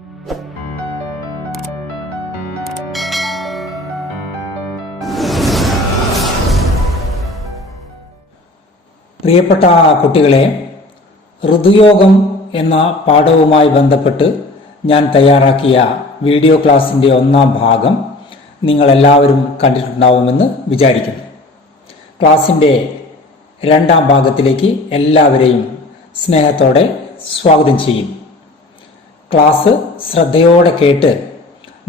പ്രിയപ്പെട്ട കുട്ടികളെ, ഋതുയോഗം എന്ന പാഠവുമായി ബന്ധപ്പെട്ട് ഞാൻ തയ്യാറാക്കിയ വീഡിയോ ക്ലാസിൻ്റെ 1-ാം ഭാഗം നിങ്ങളെല്ലാവരും കണ്ടിട്ടുണ്ടാവുമെന്ന് വിചാരിക്കുന്നു. ക്ലാസിൻ്റെ 2-ാം ഭാഗത്തിലേക്ക് എല്ലാവരെയും സ്നേഹത്തോടെ സ്വാഗതം ചെയ്യും. ക്ലാസ് ശ്രദ്ധയോടെ കേട്ട്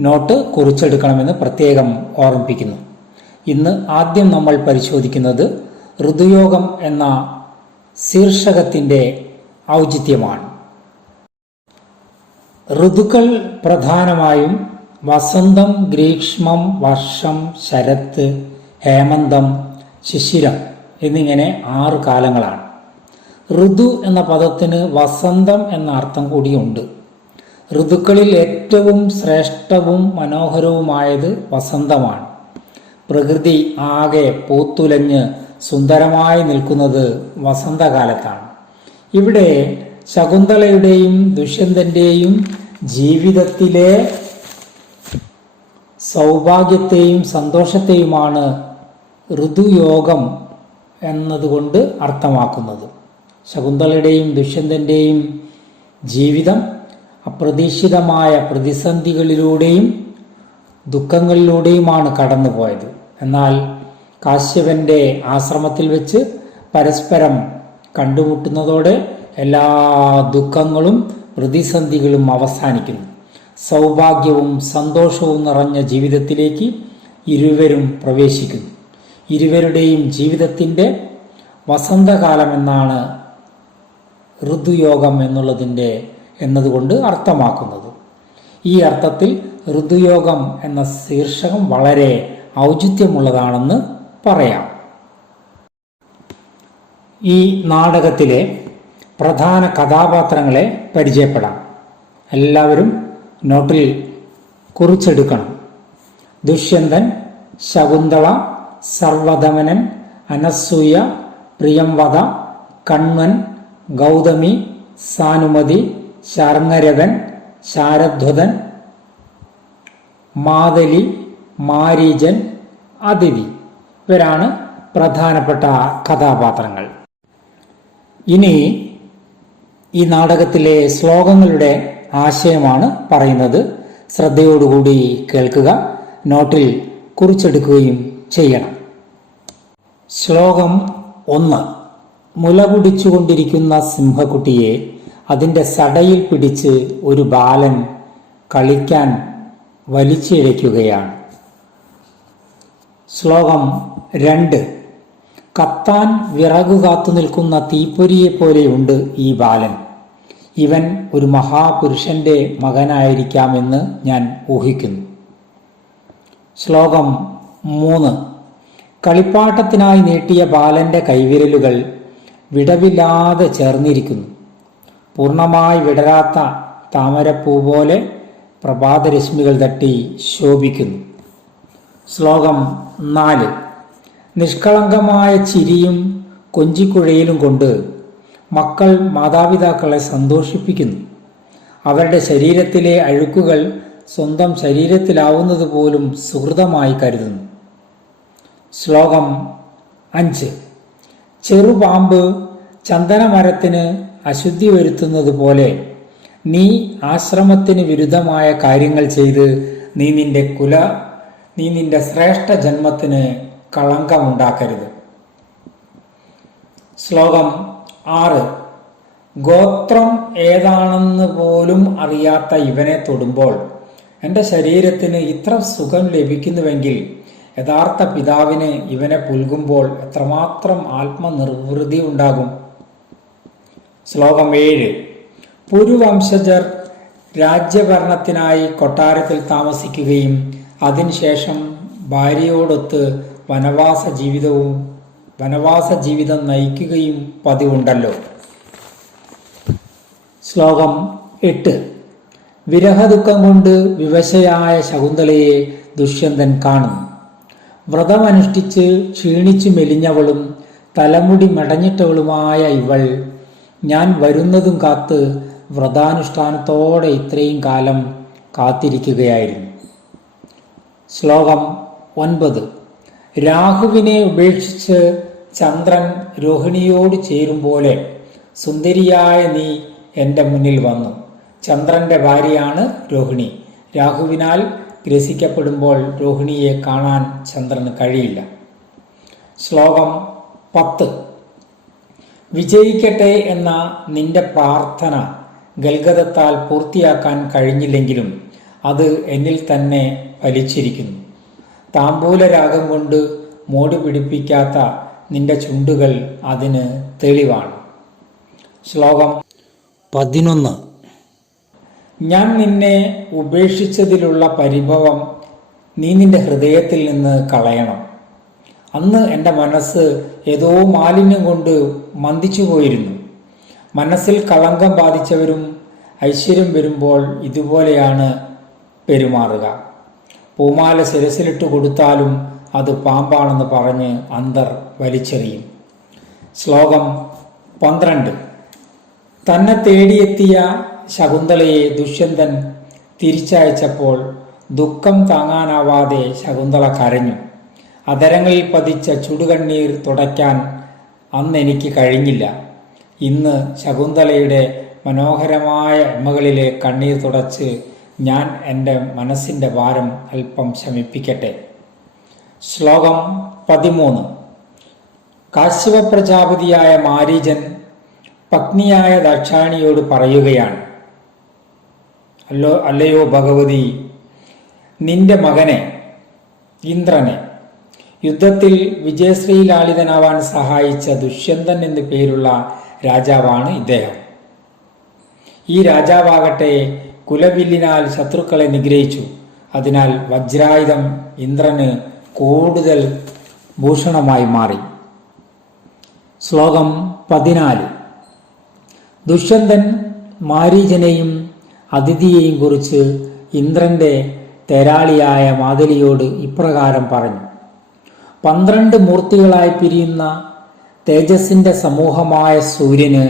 നോട്ട് കുറിച്ചെടുക്കണമെന്ന് പ്രത്യേകം ഓർമ്മിപ്പിക്കുന്നു. ഇന്ന് ആദ്യം നമ്മൾ പരിശോധിക്കുന്നത് ഋതുയോഗം എന്ന ശീർഷകത്തിൻ്റെ ഔചിത്യമാണ്. ഋതുക്കൾ പ്രധാനമായും വസന്തം, ഗ്രീഷ്മം, വർഷം, ശരത്ത്, ഹേമന്തം, ശിശിരം എന്നിങ്ങനെ 6 കാലങ്ങളാണ്. ഋതു എന്ന പദത്തിന് വസന്തം എന്ന അർത്ഥം കൂടിയുണ്ട്. ഋതുക്കളിൽ ഏറ്റവും ശ്രേഷ്ഠവും മനോഹരവുമായത് വസന്തമാണ്. പ്രകൃതി ആകെ പൂത്തുലഞ്ഞ് സുന്ദരമായി നിൽക്കുന്നത് വസന്തകാലത്താണ്. ഇവിടെ ശകുന്തളയുടെയും ദുഷ്യന്തന്റെയും ജീവിതത്തിലെ സൗഭാഗ്യത്തെയും സന്തോഷത്തെയുമാണ് ഋതുയോഗം എന്നതുകൊണ്ട് അർത്ഥമാക്കുന്നത്. ശകുന്തളയുടെയും ദുഷ്യന്തന്റെയും ജീവിതം അപ്രതീക്ഷിതമായ പ്രതിസന്ധികളിലൂടെയും ദുഃഖങ്ങളിലൂടെയുമാണ് കടന്നുപോയത്. എന്നാൽ കാശ്യപന്റെ ആശ്രമത്തിൽ വെച്ച് പരസ്പരം കണ്ടുമുട്ടുന്നതോടെ എല്ലാ ദുഃഖങ്ങളും പ്രതിസന്ധികളും അവസാനിക്കുന്നു. സൗഭാഗ്യവും സന്തോഷവും നിറഞ്ഞ ജീവിതത്തിലേക്ക് ഇരുവരും പ്രവേശിക്കുന്നു. ഇരുവരുടെയും ജീവിതത്തിൻ്റെ വസന്തകാലമെന്നാണ് ഋതുയോഗം എന്നതുകൊണ്ട് അർത്ഥമാക്കുന്നത്. ഈ അർത്ഥത്തിൽ ഋതുയോഗം എന്ന ശീർഷകം വളരെ ഔചിത്യമുള്ളതാണെന്ന് പറയാം. ഈ നാടകത്തിലെ പ്രധാന കഥാപാത്രങ്ങളെ പരിചയപ്പെടാം. എല്ലാവരും നോട്ടിൽ കുറിച്ചെടുക്കണം. ദുഷ്യന്തൻ, ശകുന്തള, സർവദമനൻ, അനസൂയ, പ്രിയംവദ, കണ്വൻ, ഗൗതമി, സാനുമതി, ശർങ്ങരകൻ, ശാരധ്വതൻ, മാതലി, മാരീചൻ, അതിഥി ഇവരാണ് പ്രധാനപ്പെട്ട കഥാപാത്രങ്ങൾ. ഇനി ഈ നാടകത്തിലെ ശ്ലോകങ്ങളുടെ ആശയമാണ് പറയുന്നത്. ശ്രദ്ധയോടുകൂടി കേൾക്കുക, നോട്ടിൽ കുറിച്ചെടുക്കുകയും ചെയ്യണം. ശ്ലോകം 1. മുല കുടിച്ചുകൊണ്ടിരിക്കുന്ന സിംഹക്കുട്ടിയെ അതിൻ്റെ സടയിൽ പിടിച്ച് ഒരു ബാലൻ കളിക്കാൻ വലിച്ചിഴയ്ക്കുകയാണ്. ശ്ലോകം 2. കത്താൻ വിറകു കാത്തു നിൽക്കുന്ന തീപ്പൊരിയെ പോലെയുണ്ട് ഈ ബാലൻ. ഇവൻ ഒരു മഹാപുരുഷന്റെ മകനായിരിക്കാമെന്ന് ഞാൻ ഊഹിക്കുന്നു. ശ്ലോകം 3. കളിപ്പാട്ടത്തിനായി നീട്ടിയ ബാലന്റെ കൈവിരലുകൾ വിടവില്ലാതെ ചേർന്നിരിക്കുന്നു. പൂർണ്ണമായി വിടരാത്ത താമരപ്പൂ പോലെ പ്രഭാതരശ്മികൾ തട്ടി ശോഭിക്കുന്നു. ശ്ലോകം 4. നിഷ്കളങ്കമായ ചിരിയും കൊഞ്ചിക്കുഴയിലും കൊണ്ട് മക്കൾ മാതാപിതാക്കളെ സന്തോഷിപ്പിക്കുന്നു. അവരുടെ ശരീരത്തിലെ അഴുക്കുകൾ സ്വന്തം ശരീരത്തിലാവുന്നത് പോലും സുഹൃതമായി കരുതുന്നു. ശ്ലോകം 5. ചെറുപാമ്പ് ചന്ദനമരത്തിന് അശുദ്ധി വരുത്തുന്നത് പോലെ നീ ആശ്രമത്തിന് വിരുദ്ധമായ കാര്യങ്ങൾ ചെയ്ത് നീ നിന്റെ ശ്രേഷ്ഠ ജന്മത്തിന് കളങ്കമുണ്ടാക്കരുത്. ശ്ലോകം 6. ഗോത്രം ഏതാണെന്ന് പോലും അറിയാത്ത ഇവനെ തൊടുമ്പോൾ എൻ്റെ ശരീരത്തിന് ഇത്ര സുഖം ലഭിക്കുന്നുവെങ്കിൽ യഥാർത്ഥ പിതാവിന് ഇവനെ പുൽകുമ്പോൾ എത്രമാത്രം ആത്മനിർവൃതി ഉണ്ടാകും. ശ്ലോകം 7. പുരുവംശജർ രാജ്യഭരണത്തിനായി കൊട്ടാരത്തിൽ താമസിക്കുകയും അതിനുശേഷം ഭാര്യയോടൊത്ത് വനവാസ ജീവിതം നയിക്കുകയും പതിവുണ്ടല്ലോ. ശ്ലോകം 8. വിരഹദുഃഖം കൊണ്ട് വിവശയായ ശകുന്തളയെ ദുഷ്യന്തൻ കാണുന്നു. വ്രതമനുഷ്ഠിച്ച് ക്ഷീണിച്ചു മെലിഞ്ഞവളും തലമുടി മെടഞ്ഞിട്ടവളുമായ ഇവൾ ഞാൻ വരുന്നതും കാത്ത് വ്രതാനുഷ്ഠാനത്തോടെ ഇത്രയും കാലം കാത്തിരിക്കുകയായിരുന്നു. ശ്ലോകം 9. രാഹുവിനെ ഉപേക്ഷിച്ച് ചന്ദ്രൻ രോഹിണിയോട് ചേരും പോലെ സുന്ദരിയായ നീ എൻ്റെ മുന്നിൽ വന്നു. ചന്ദ്രന്റെ ഭാര്യയാണ് രോഹിണി. രാഹുവിനാൽ ഗ്രസിക്കപ്പെടുമ്പോൾ രോഹിണിയെ കാണാൻ ചന്ദ്രന് കഴിയില്ല. ശ്ലോകം 10. വിജയിക്കട്ടെ എന്ന നിന്റെ പ്രാർത്ഥന ഗൽഗതത്താൽ പൂർത്തിയാക്കാൻ കഴിഞ്ഞില്ലെങ്കിലും അത് എന്നിൽ തന്നെ ഫലിച്ചിരിക്കുന്നു. താമ്പൂലരാഗം കൊണ്ട് മോടി പിടിപ്പിക്കാത്ത നിന്റെ ചുണ്ടുകൾ അതിന് തെളിവാണ്. ശ്ലോകം 11. ഞാൻ നിന്നെ ഉപേക്ഷിച്ചതിലുള്ള പരിഭവം നീ നിന്റെ ഹൃദയത്തിൽ നിന്ന് കളയണം. അന്ന് എൻ്റെ മനസ്സ് ഏതോ മാലിന്യം കൊണ്ട് മന്ദിച്ചു പോയിരുന്നു. മനസ്സിൽ കളങ്കം ബാധിച്ചവരും ഐശ്വര്യം വരുമ്പോൾ ഇതുപോലെയാണ് പെരുമാറുക. പൂമാല ശിരസിലിട്ട് കൊടുത്താലും അത് പാമ്പാണെന്ന് പറഞ്ഞ് അന്തർ വലിച്ചെറിയും. ശ്ലോകം 12. തന്നെ തേടിയെത്തിയ ശകുന്തളയെ ദുഷ്യന്തൻ തിരിച്ചയച്ചപ്പോൾ ദുഃഖം താങ്ങാനാവാതെ ശകുന്തള കരഞ്ഞു. അധരങ്ങളിൽ പതിച്ച ചുടുകണ്ണീർ തുടയ്ക്കാൻ അന്നെനിക്ക് കഴിഞ്ഞില്ല. ഇന്ന് ശകുന്തളയുടെ മനോഹരമായ എമ്മകളിലെ കണ്ണീർ തുടച്ച് ഞാൻ എൻ്റെ മനസ്സിൻ്റെ ഭാരം അല്പം ശമിപ്പിക്കട്ടെ. ശ്ലോകം 13. കാശ്യപ പ്രജാപതിയായ മാരീചൻ പത്നിയായ ദാക്ഷായണിയോട് പറയുകയാണ്, അല്ലയോ ഭഗവതി, നിന്റെ മകനെ ഇന്ദ്രനെ യുദ്ധത്തിൽ വിജയശ്രീലാളിതനാവാൻ സഹായിച്ച ദുഷ്യന്തൻ എന്നു പേരുള്ള രാജാവാണ് ഇദ്ദേഹം. ഈ രാജാവാകട്ടെ കുലവില്ലിനാൽ ശത്രുക്കളെ നിഗ്രഹിച്ചു. അതിനാൽ വജ്രായുധം ഇന്ദ്രന് കൂടുതൽ ഭൂഷണമായി മാറി. ശ്ലോകം 14. ദുഷ്യന്തൻ മാരീചനെയും അതിഥിയെയും കുറിച്ച് ഇന്ദ്രന്റെ തേരാളിയായ മാതലിയോട് ഇപ്രകാരം പറഞ്ഞു. 12 മൂർത്തികളായി പിരിയുന്ന തേജസ്സിന്റെ സമൂഹമായ സൂര്യന്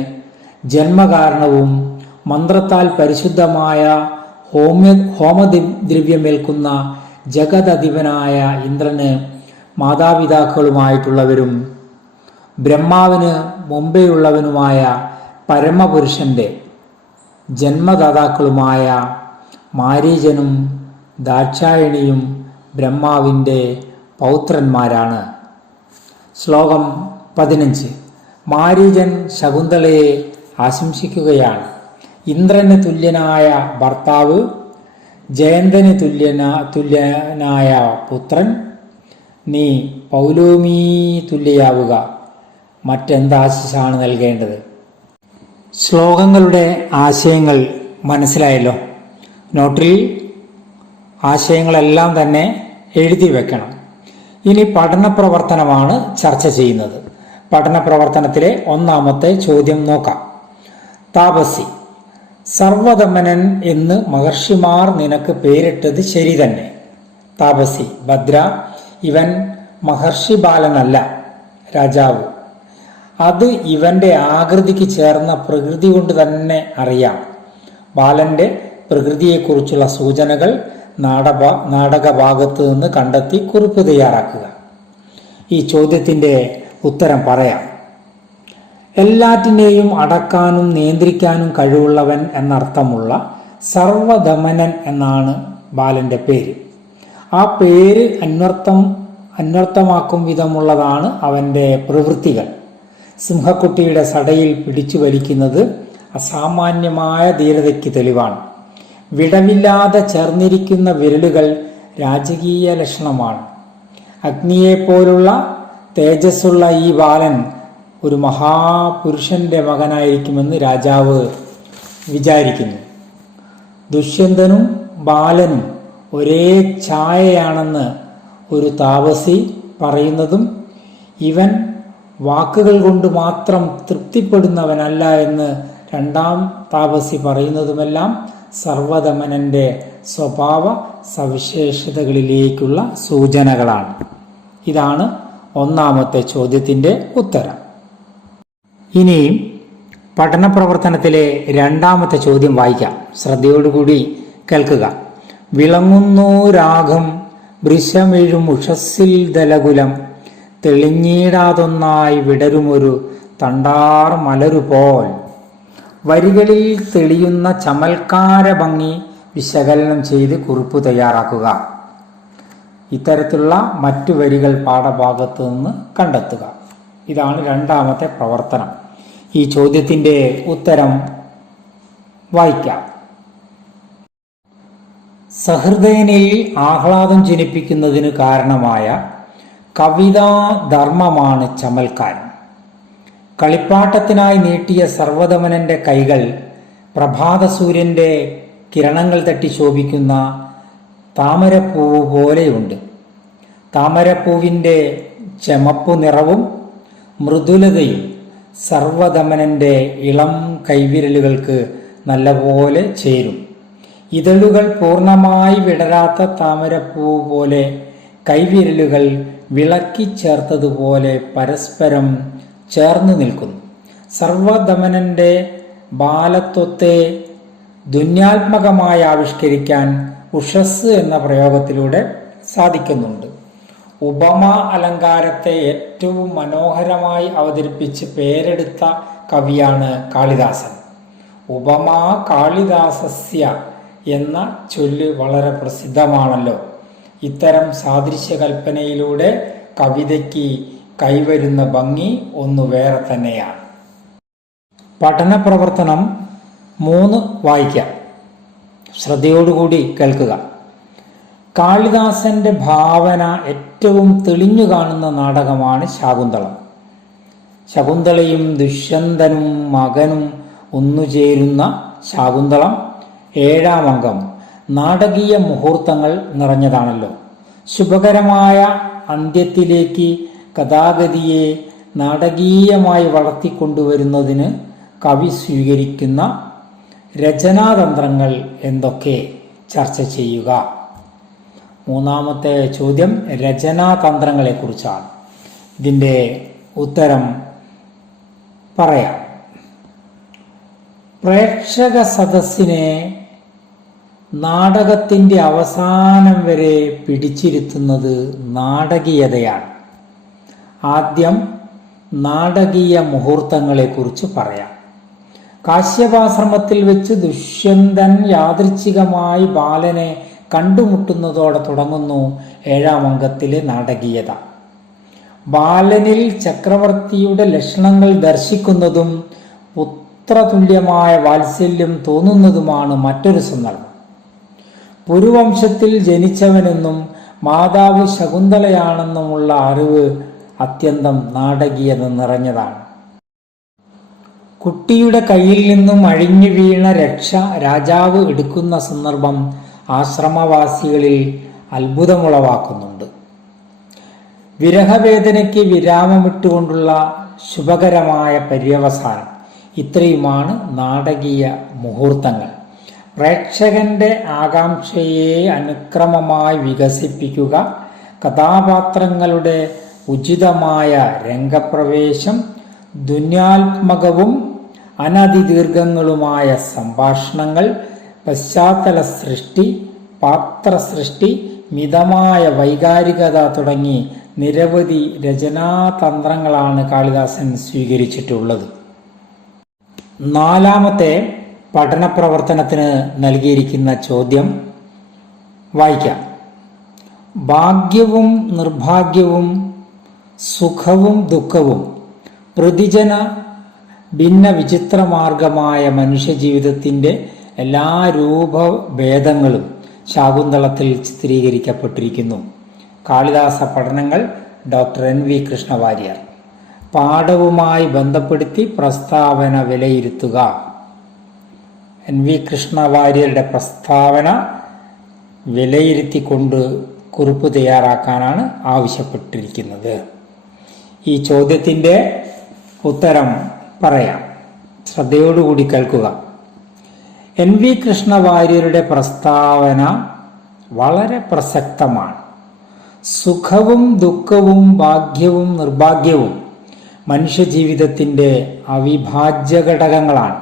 ജന്മകാരണവും മന്ത്രത്താൽ പരിശുദ്ധമായ ഹോമദ്രവ്യമേൽക്കുന്ന ജഗദധിപനായ ഇന്ദ്രന് മാതാപിതാക്കളുമായിട്ടുള്ളവരും ബ്രഹ്മാവിന് മുമ്പേയുള്ളവനുമായ പരമപുരുഷന്റെ ജന്മദാതാക്കളുമായ മാരീചനും ദാക്ഷായണിയും ബ്രഹ്മാവിൻ്റെ പൗത്രന്മാരാണ്. ശ്ലോകം 15. മാരീചൻ ശകുന്തളയെ ആശംസിക്കുകയാണ്. ഇന്ദ്രന് തുല്യനായ ഭർത്താവ്, ജയന്തന് തുല്യനായ പുത്രൻ, നീ പൗലോമീ തുല്യയാവുക. മറ്റെന്താശിസാണ് നൽകേണ്ടത്? ശ്ലോകങ്ങളുടെ ആശയങ്ങൾ മനസ്സിലായല്ലോ. നോട്ടിൽ ആശയങ്ങളെല്ലാം തന്നെ എഴുതി വെക്കണം. ഇനി പഠന പ്രവർത്തനമാണ് ചർച്ച ചെയ്യുന്നത്. പഠന പ്രവർത്തനത്തിലെ ഒന്നാമത്തെ ചോദ്യം നോക്കാം. താപസി, സർവദമനൻ എന്ന് മഹർഷിമാർ നിനക്ക് പേരിട്ടത് ശരി തന്നെ. താപസി, ഭദ്ര, ഇവൻ മഹർഷി ബാലനല്ല, രാജാവ്. അത് ഇവന്റെ ആകൃതിക്ക് ചേർന്ന പ്രകൃതി കൊണ്ട് തന്നെ അറിയാം. ബാലന്റെ പ്രകൃതിയെക്കുറിച്ചുള്ള സൂചനകൾ നാടകഭാഗത്ത് നിന്ന് കണ്ടെത്തി കുറിപ്പ് തയ്യാറാക്കുക. ഈ ചോദ്യത്തിന്റെ ഉത്തരം പറയാം. എല്ലാറ്റിനെയും അടക്കാനും നിയന്ത്രിക്കാനും കഴിവുള്ളവൻ എന്നർത്ഥമുള്ള സർവദമനൻ എന്നാണ് ബാലന്റെ പേര്. ആ പേര് അന്വർത്ഥമാക്കും വിധമുള്ളതാണ് അവന്റെ പ്രവൃത്തികൾ. സിംഹക്കുട്ടിയുടെ സടയിൽ പിടിച്ചു വലിക്കുന്നത് അസാമാന്യമായ ധീരതയ്ക്ക് തെളിവാണ്. വിടവില്ലാതെ ചേർന്നിരിക്കുന്ന വിരലുകൾ രാജകീയ ലക്ഷണമാണ്. അഗ്നിയെപ്പോലുള്ള തേജസ്സുള്ള ഈ ബാലൻ ഒരു മഹാപുരുഷന്റെ മകനായിരിക്കുമെന്ന് രാജാവ് വിചാരിക്കുന്നു. ദുഷ്യന്തനും ബാലനും ഒരേ ഛായയാണെന്ന് ഒരു താപസി പറയുന്നതും ഇവൻ വാക്കുകൾ കൊണ്ട് മാത്രം തൃപ്തിപ്പെടുന്നവനല്ല എന്ന് രണ്ടാം താപസി പറയുന്നതുമെല്ലാം സർവദമനന്റെ സ്വഭാവ സവിശേഷതകളിലേക്കുള്ള സൂചനകളാണ്. ഇതാണ് ഒന്നാമത്തെ ചോദ്യത്തിന്റെ ഉത്തരം. ഇനിയും പഠന പ്രവർത്തനത്തിലെ രണ്ടാമത്തെ ചോദ്യം വായിക്കാം. ശ്രദ്ധയോടുകൂടി കേൾക്കുക. വിളങ്ങുന്നു രാഗം വൃഷമെഴും ഉഷസ്സിൽ ദലകുലം, തെളിഞ്ഞിടാതൊന്നായി വിടരുമൊരു തണ്ടാർ മലരുപോൽ. വരികളിൽ തെളിയുന്ന ചമൽക്കാര ഭംഗി വിശകലനം ചെയ്ത് കുറിപ്പ് തയ്യാറാക്കുക. ഇത്തരത്തിലുള്ള മറ്റു വരികൾ പാഠഭാഗത്ത് നിന്ന് കണ്ടെത്തുക. ഇതാണ് രണ്ടാമത്തെ പ്രവർത്തനം. ഈ ചോദ്യത്തിൻ്റെ ഉത്തരം വായിക്കാം. സഹൃദയനിൽ ആഹ്ലാദം ജനിപ്പിക്കുന്നതിന് കാരണമായ കവിതാധർമ്മമാണ് ചമൽക്കാരം. കളിപ്പാട്ടത്തിനായി നീട്ടിയ സർവ്വധമനന്റെ കൈകൾ പ്രഭാതസൂര്യന്റെ കിരണങ്ങൾ തട്ടി ശോഭിക്കുന്ന താമരപ്പൂവ് പോലെയുണ്ട്. താമരപ്പൂവിൻ്റെ ചെമപ്പു നിറവും മൃദുലതയും സർവധമനന്റെ ഇളം കൈവിരലുകൾക്ക് നല്ലപോലെ ചേരും. ഇതളുകൾ പൂർണ്ണമായി വിടരാത്ത താമരപ്പൂവ് പോലെ കൈവിരലുകൾ വിളക്കിച്ചേർത്തതുപോലെ പരസ്പരം ചേർന്നു നിൽക്കുന്നു. സർവധമനന്റെ ബാലത്വത്തെ ധ്വന്യാത്മകമായി ആവിഷ്കരിക്കാൻ ഉഷസ് എന്ന പ്രയോഗത്തിലൂടെ സാധിക്കുന്നുണ്ട്. ഉപമാ അലങ്കാരത്തെ ഏറ്റവും മനോഹരമായി അവതരിപ്പിച്ച് പേരെടുത്ത കവിയാണ് കാളിദാസൻ. ഉപമാ കാളിദാസസ്യ എന്ന ചൊല്ല് വളരെ പ്രസിദ്ധമാണല്ലോ. ഇത്തരം സാദൃശ്യകൽപ്പനയിലൂടെ കവിതയ്ക്ക് കൈവരുന്ന ഭംഗി ഒന്ന് വേറെ തന്നെയാണ്. പഠന പ്രവർത്തനം 3 വായിക്കാം. ശ്രദ്ധയോടുകൂടി കേൾക്കുക. കാളിദാസന്റെ ഭാവന ഏറ്റവും തെളിഞ്ഞു കാണുന്ന നാടകമാണ് ശാകുന്തളം. ശകുന്തളയും ദുഷ്യന്തനും മകനും ഒന്നുചേരുന്ന ശാകുന്തളം 7-ാം അംഗം നാടകീയ മുഹൂർത്തങ്ങൾ നിറഞ്ഞതാണല്ലോ. ശുഭകരമായ അന്ത്യത്തിലേക്ക് കഥാഗതിയെ നാടകീയമായി വളർത്തിക്കൊണ്ടുവരുന്നതിന് കവി സ്വീകരിക്കുന്ന രചനാതന്ത്രങ്ങൾ എന്തൊക്കെ ചർച്ച ചെയ്യുക. 3-ാമത്തെ ചോദ്യം രചനാതന്ത്രങ്ങളെ കുറിച്ചാണ്. ഇതിൻ്റെ ഉത്തരം പറയാം. പ്രേക്ഷക സദസ്സിനെ നാടകത്തിൻ്റെ അവസാനം വരെ പിടിച്ചിരുത്തുന്നത് നാടകീയതയാണ്. ആദ്യം നാടകീയ മുഹൂർത്തങ്ങളെ കുറിച്ച് പറയാം. കാശ്യപാശ്രമത്തിൽ വെച്ച് ദുഷ്യന്തൻ യാദൃച്ഛികമായി ബാലനെ കണ്ടുമുട്ടുന്നതോടെ തുടങ്ങുന്നു 7-ാം അംഗത്തിലെ നാടകീയത. ബാലനിൽ ചക്രവർത്തിയുടെ ലക്ഷണങ്ങൾ ദർശിക്കുന്നതും പുത്രതുല്യമായ വാത്സല്യം തോന്നുന്നതുമാണ് മറ്റൊരു സന്ദർഭം. പുരുവംശത്തിൽ ജനിച്ചവനെന്നും മാതാവ് ശകുന്തളയാണെന്നുമുള്ള അറിവ് അത്യന്തം നാടകീയത നിറഞ്ഞതാണ്. കുട്ടിയുടെ കയ്യിൽ നിന്നും അഴിഞ്ഞു വീണ രക്ഷ രാജാവ് എടുക്കുന്ന സന്ദർഭം ആശ്രമവാസികളിൽ അത്ഭുതമുളവാക്കുന്നുണ്ട്. വിരഹവേദനയ്ക്ക് വിരാമമിട്ടുകൊണ്ടുള്ള ശുഭകരമായ പര്യവസാനം. ഇത്രയുമാണ് നാടകീയ മുഹൂർത്തങ്ങൾ. പ്രേക്ഷകന്റെ ആകാംക്ഷയെ അനുക്രമമായി വികസിപ്പിക്കുക, കഥാപാത്രങ്ങളുടെ ഉചിതമായ രംഗപ്രവേശം, ധ്വന്യാത്മകവും അനതിദീർഘങ്ങളുമായ സംഭാഷണങ്ങൾ, പശ്ചാത്തല സൃഷ്ടി, പാത്രസൃഷ്ടി, മിതമായ വൈകാരികത തുടങ്ങി നിരവധി രചനാതന്ത്രങ്ങളാണ് കാളിദാസൻ സ്വീകരിച്ചിട്ടുള്ളത്. 4-ാമത്തെ പഠന പ്രവർത്തനത്തിന് നൽകിയിരിക്കുന്ന ചോദ്യം വായിക്കാം. ഭാഗ്യവും നിർഭാഗ്യവും സുഖവും ദുഃഖവും പ്രതിജന ഭിന്ന വിചിത്രമാർഗമായ മനുഷ്യജീവിതത്തിൻ്റെ എല്ലാ രൂപഭേദങ്ങളും ശാകുന്തളത്തിൽ ചിത്രീകരിക്കപ്പെട്ടിരിക്കുന്നു. കാളിദാസ പഠനങ്ങൾ ഡോക്ടർ NV കൃഷ്ണവാര്യർ. പാഠവുമായി ബന്ധപ്പെടുത്തി പ്രസ്താവന വിലയിരുത്തുക. NV കൃഷ്ണവാര്യരുടെ പ്രസ്താവന വിലയിരുത്തിക്കൊണ്ട് കുറിപ്പ് തയ്യാറാക്കാനാണ് ആവശ്യപ്പെട്ടിരിക്കുന്നത്. ഈ ചോദ്യത്തിൻ്റെ ഉത്തരം പറയാം. ശ്രദ്ധയോടുകൂടി കേൾക്കുക. NV കൃഷ്ണവാര്യരുടെ പ്രസ്താവന വളരെ പ്രസക്തമാണ്. സുഖവും ദുഃഖവും ഭാഗ്യവും നിർഭാഗ്യവും മനുഷ്യജീവിതത്തിൻ്റെ അവിഭാജ്യ ഘടകങ്ങളാണ്.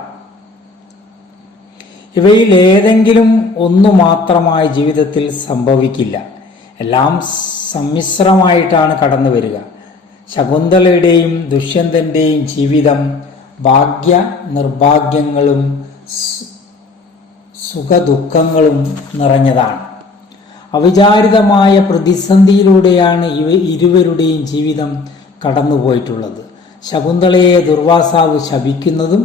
ഇവയിൽ ഏതെങ്കിലും ഒന്നു മാത്രമായി ജീവിതത്തിൽ സംഭവിക്കില്ല. എല്ലാം സമ്മിശ്രമായിട്ടാണ് കടന്നു വരിക. ശകുന്തളയുടെയും ദുഷ്യന്തൻ്റെയും ജീവിതം ഭാഗ്യ നിർഭാഗ്യങ്ങളും സുഖദുഃഖങ്ങളും നിറഞ്ഞതാണ്. അവിചാരിതമായ പ്രതിസന്ധിയിലൂടെയാണ് ഇരുവരുടെയും ജീവിതം കടന്നുപോയിട്ടുള്ളത്. ശകുന്തളയെ ദുർവാസാവ് ശപിക്കുന്നതും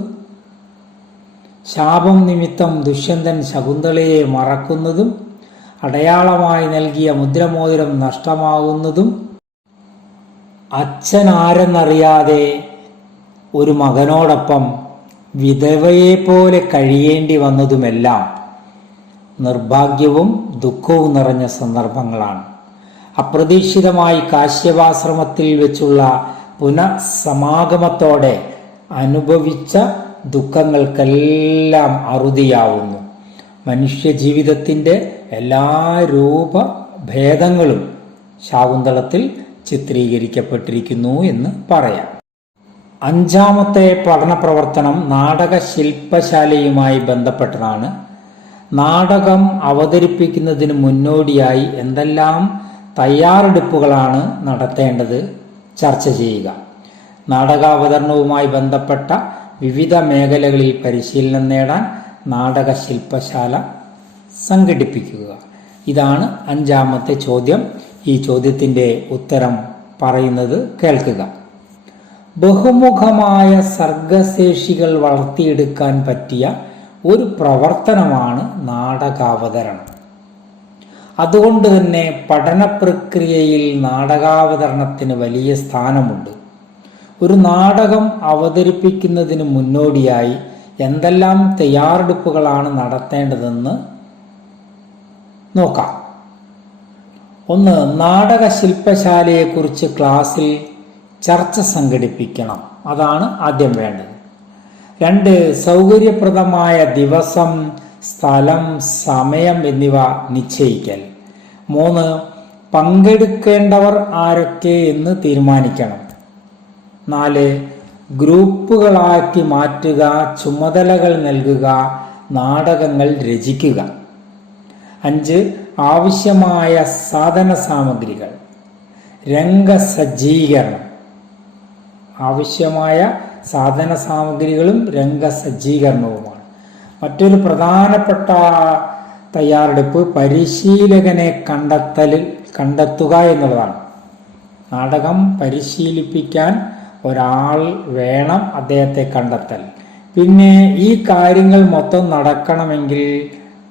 ശാപം നിമിത്തം ദുഷ്യന്തൻ ശകുന്തളയെ മറക്കുന്നതും അടയാളമായി നൽകിയ മുദ്രമോതിരം നഷ്ടമാകുന്നതും അച്ഛനാരെന്നറിയാതെ ഒരു മകനോടൊപ്പം വിധവയെപ്പോലെ കഴിയേണ്ടി വന്നതുമെല്ലാം നിർഭാഗ്യവും ദുഃഖവും നിറഞ്ഞ സന്ദർഭങ്ങളാണ്. അപ്രതീക്ഷിതമായി കാശ്യപാശ്രമത്തിൽ വെച്ചുള്ള പുനഃസമാഗമത്തോടെ അനുഭവിച്ച ദുഃഖങ്ങൾക്കെല്ലാം അറുതിയാവുന്നു. മനുഷ്യജീവിതത്തിൻ്റെ എല്ലാ രൂപഭേദങ്ങളും ശാകുന്തളത്തിൽ ചിത്രീകരിക്കപ്പെട്ടിരിക്കുന്നു എന്ന് പറയാം. അഞ്ചാമത്തെ പഠന പ്രവർത്തനം നാടകശില്പശാലയുമായി ബന്ധപ്പെട്ടതാണ്. നാടകം അവതരിപ്പിക്കുന്നതിന് മുന്നോടിയായി എന്തെല്ലാം തയ്യാറെടുപ്പുകളാണ് നടത്തേണ്ടത് ചർച്ച ചെയ്യുക. നാടകാവതരണവുമായി ബന്ധപ്പെട്ട വിവിധ മേഖലകളിൽ പരിശീലനം നേടാൻ നാടകശില്പശാല സംഘടിപ്പിക്കുക. ഇതാണ് അഞ്ചാമത്തെ ചോദ്യം. ഈ ചോദ്യത്തിൻ്റെ ഉത്തരം പറയുന്നത് കേൾക്കുക. ബഹുമുഖമായ സർഗശേഷികൾ വളർത്തിയെടുക്കാൻ പറ്റിയ ഒരു പ്രവർത്തനമാണ് നാടകാവതരണം. അതുകൊണ്ട് തന്നെ പഠന പ്രക്രിയയിൽ നാടകാവതരണത്തിന് വലിയ സ്ഥാനമുണ്ട്. ഒരു നാടകം അവതരിപ്പിക്കുന്നതിന് മുന്നോടിയായി എന്തെല്ലാം തയ്യാറെടുപ്പുകളാണ് നടത്തേണ്ടതെന്ന് നോക്കാം. 1. നാടകശില്പശാലയെക്കുറിച്ച് ക്ലാസ്സിൽ ചർച്ച സംഘടിപ്പിക്കണം. അതാണ് ആദ്യം വേണ്ടത്. 2. സൗകര്യപ്രദമായ ദിവസം, സ്ഥലം, സമയം എന്നിവ നിശ്ചയിക്കൽ. 3. പങ്കെടുക്കേണ്ടവർ ആരൊക്കെ എന്ന് തീരുമാനിക്കണം. 4. ഗ്രൂപ്പുകളാക്കി മാറ്റുക, ചുമതലകൾ നൽകുക, നാടകങ്ങൾ രചിക്കുക. 5. ആവശ്യമായ സാധന സാമഗ്രികൾ, രംഗസജ്ജീകരണം. ആവശ്യമായ സാധന സാമഗ്രികളും രംഗസജ്ജീകരണവുമാണ്. മറ്റൊരു പ്രധാനപ്പെട്ട തയ്യാറെടുപ്പ് പരിശീലകനെ കണ്ടെത്തുക എന്നുള്ളതാണ്. നാടകം പരിശീലിപ്പിക്കാൻ ഒരാൾ വേണം, അദ്ദേഹത്തെ കണ്ടെത്തൽ. പിന്നെ ഈ കാര്യങ്ങൾ മൊത്തം നടക്കണമെങ്കിൽ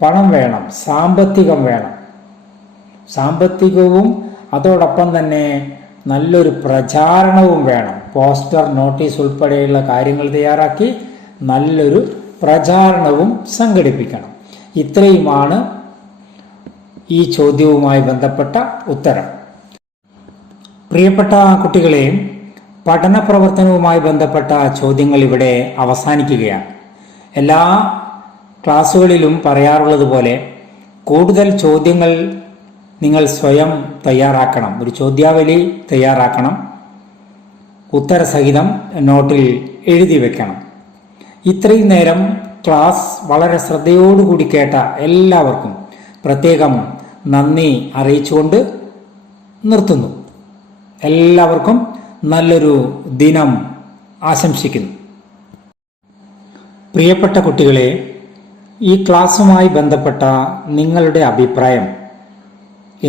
പണം വേണം, സാമ്പത്തികം വേണം. സാമ്പത്തികവും അതോടൊപ്പം തന്നെ നല്ലൊരു പ്രചാരണവും വേണം. പോസ്റ്റർ, നോട്ടീസ് ഉൾപ്പെടെയുള്ള കാര്യങ്ങൾ തയ്യാറാക്കി നല്ലൊരു പ്രചാരണവും സംഘടിപ്പിക്കണം. ഇത്രയുമാണ് ഈ ചോദ്യവുമായി ബന്ധപ്പെട്ട ഉത്തരം. പ്രിയപ്പെട്ട കുട്ടികളെ, പഠന പ്രവർത്തനവുമായി ബന്ധപ്പെട്ട ചോദ്യങ്ങൾ ഇവിടെ അവസാനിക്കുകയാണ്. എല്ലാ ക്ലാസ്സുകളിലും പറയാറുള്ളത് പോലെ കൂടുതൽ ചോദ്യങ്ങൾ നിങ്ങൾ സ്വയം തയ്യാറാക്കണം. ഒരു ചോദ്യാവലി തയ്യാറാക്കണം. ഉത്തരസഹിതം നോട്ടിൽ എഴുതി വെക്കണം. ഇത്രയും നേരം ക്ലാസ് വളരെ ശ്രദ്ധയോടുകൂടി കേട്ട എല്ലാവർക്കും പ്രത്യേകം നന്ദി അറിയിച്ചുകൊണ്ട് നിർത്തുന്നു. എല്ലാവർക്കും നല്ലൊരു ദിനം ആശംസിക്കുന്നു. പ്രിയപ്പെട്ട കുട്ടികളെ, ഈ ക്ലാസ്സുമായി ബന്ധപ്പെട്ട നിങ്ങളുടെ അഭിപ്രായം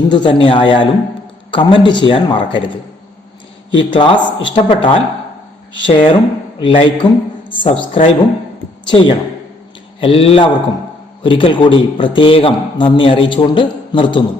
എന്തു തന്നെ ആയാലും കമൻ്റ് ചെയ്യാൻ മറക്കരുത്. ഈ ക്ലാസ് ഇഷ്ടപ്പെട്ടാൽ ഷെയറും ലൈക്കും സബ്സ്ക്രൈബും ചെയ്യണം. എല്ലാവർക്കും ഒരിക്കൽ കൂടി പ്രത്യേകം നന്ദി അറിയിച്ചുകൊണ്ട് നിർത്തുന്നു.